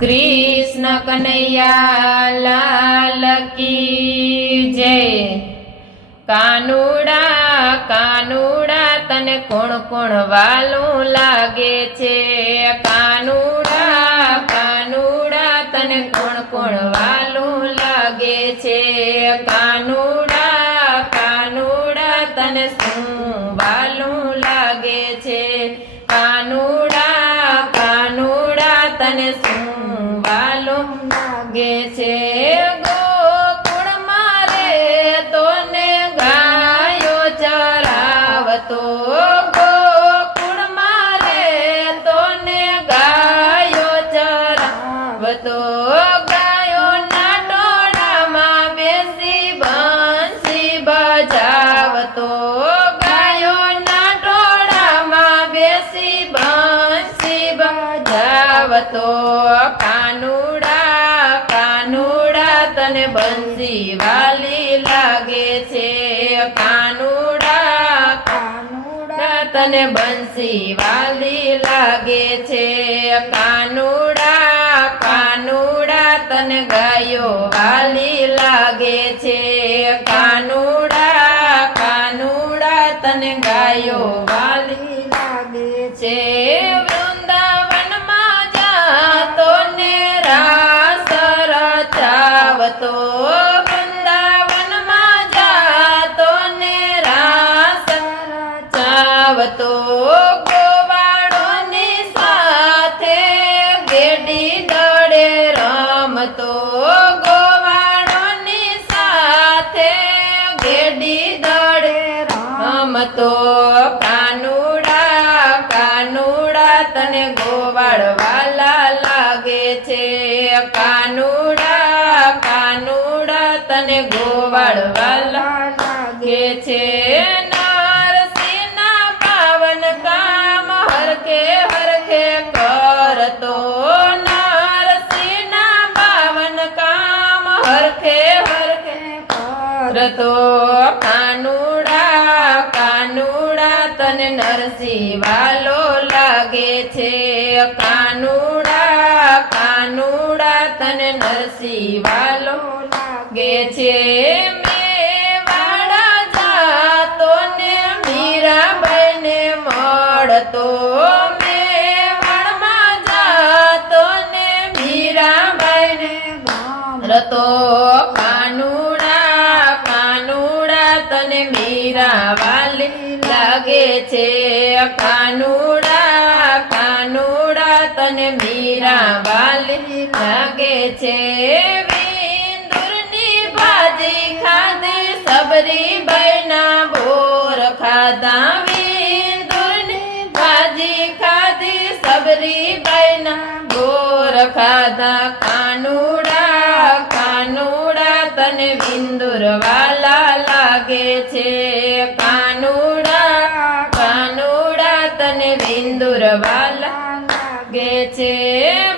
कृष्ण कन्हैया लाल की जय। कानुड़ा कानुड़ा तने कोण कोण वालू लागे छे। कानुड़ा कानुड़ा तने कोण कोण वालू लागे छे। कानुड़ा कानुड़ा तने शुं वालू लागे छे। कानुड़ा कानुड़ा तने शुं वालू लागे छे। गोकुळ मारे तोने गायो चरावतो। गोकुळ मारे तोने गायो चरावतो। गायो ना टोळामां बेसी बंसी बजावतो। गायो ना टोळामां बेसी बंसी बजावतो। कानुड़ा कानुड़ा तने बंसी वाली लागे छे। कानुड़ा कानुड़ा तने बंसी वाली लागे छे। कानुड़ा कानुड़ा तने गायो वाली लागे छे। कानुड़ा कानुड़ा तने गायो वाली लागे छे। वृंदावन मां जातो ने रास रचावतो। वृंदावन मां जातो ने रास रचावतो। गोवाळोनी साथे गेडी दड़े रमतो। गोवाळोनी साथे गेडी दड़े रमतो। कानुड़ा कानुड़ा तने गोवाळ वाला लागे छे। कानुड़ा कानुड़ा तने गोवाळ वाला लागे छे। नरसिंहना पावन काम हरखे हरखे करतो। नरसिंहना पावन काम हरखे हरखे करतो। कानुड़ा कानुड़ा तने नरसिंह वालो लागे छे। कानुड़ा कानुड़ा तने नरसिंह वालो लागे छे। मेवाड़ा जातो ने मीराबाई ने मळतो। मेवाड़मां जातो ने मीराबाई ने गमतो। कानुड़ा कानुड़ा तने मीरा वाली लागे छे। कानुड़ा कानुड़ा तने मीरा वाली लागे छे। विंदुरनी भाजी खाधी सबरीबाई ना बोर खाधा। विंदुरनी भाजी खाधी सबरीबाई ना बोर खाधा। कानुड़ा कानुड़ा तने विंदुर वाला लागे छे। कानुड़ा कानुड़ा तने विंदुर वाला लागे छे।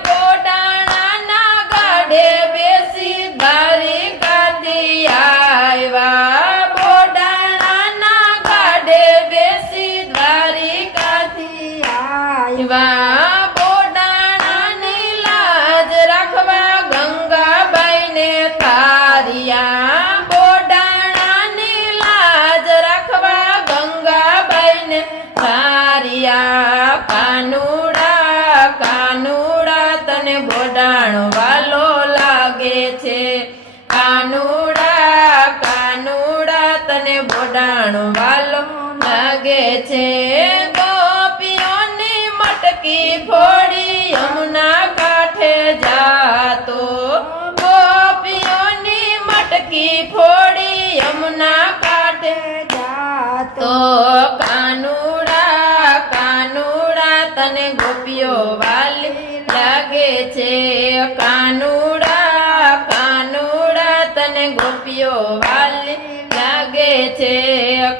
बोटाणा ना गाडे बेसी द्वारिकाथी आव्या। बोटाणा ना गाडे बेसी द्वारिकाथी आव्या। बोटाणानी लाज राखवा गंगाबाई ने तारिया। बोटाणानी लाज राखवा गंगाबाई ने तारिया। कानुड़ा कानुड़ा तने बोडाणो वालो लागे छे। कानुड़ा कानुड़ा तने बोडाणो वालो लागे छे। गोपीओनी मटकी फोड़ी यमुना काठे जातो। गोपीओनी मटकी फोड़ी यमुना काठे जातो। कानुड़ा कानुड़ा तने गोपीओ वाली लागे छे। कानुड़ा कानुड़ा तने गोपीओ वाली लागे छे।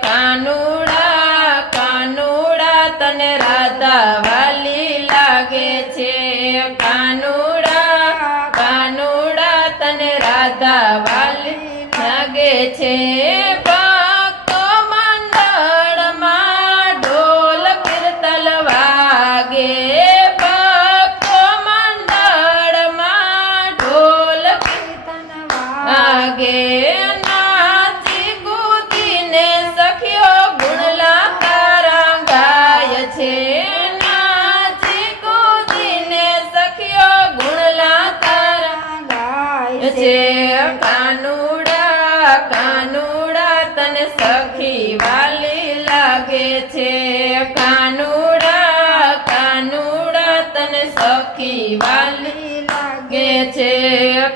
कानुड़ा कानुड़ा तने राधा वाली लागे छे। कानुड़ा कानुड़ा तने राधा वाली लागे छे। भक्तो मंडळ मां ढोल कीर्तन वागे। भक्तो मंडळ છે કાનુડા કાનુડા તને સખી વાલી લાગે છે કાનુડા કાનુડા તને સખી વાલી લાગે છે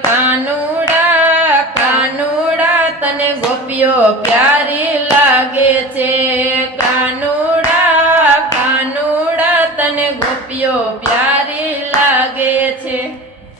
કાનુડા કાનુડા તને ગોપીઓ પ્યાર